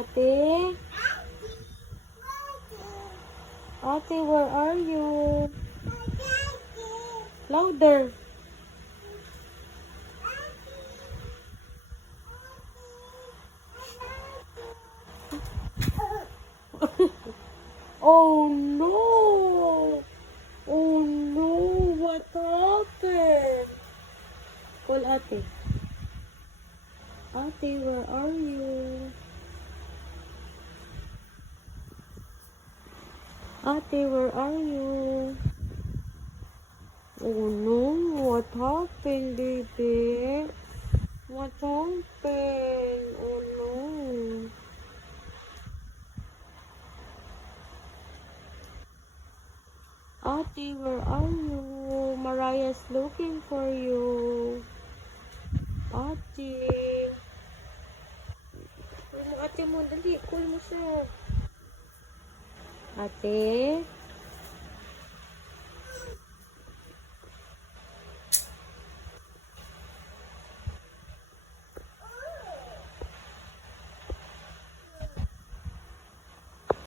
Ate? Ate, where are you? Louder. Oh no! Oh no! What happened? Call Ate. Ate, where are you? Ate, where are you? Oh no! What happened, baby? What happened? Oh no! Ate, where are you? Mariah's looking for you. Ate. Call mo ate mo. Dali, call mo siya. Ate?